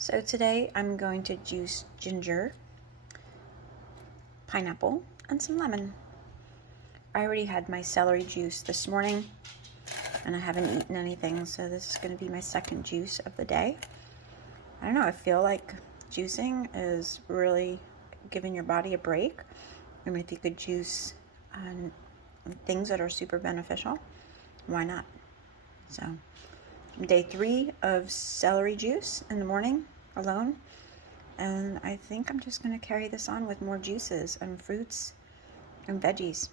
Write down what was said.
So today I'm going to juice ginger, pineapple, and some lemon. I already had my celery juice this morning and I haven't eaten anything, so this is going to be my second juice of the day. I don't know, I feel like juicing is really giving your body a break, and if you could juice things that are super beneficial, why not? So day 3 of celery juice in the morning alone, and I think I'm just going to carry this on with more juices and fruits and veggies.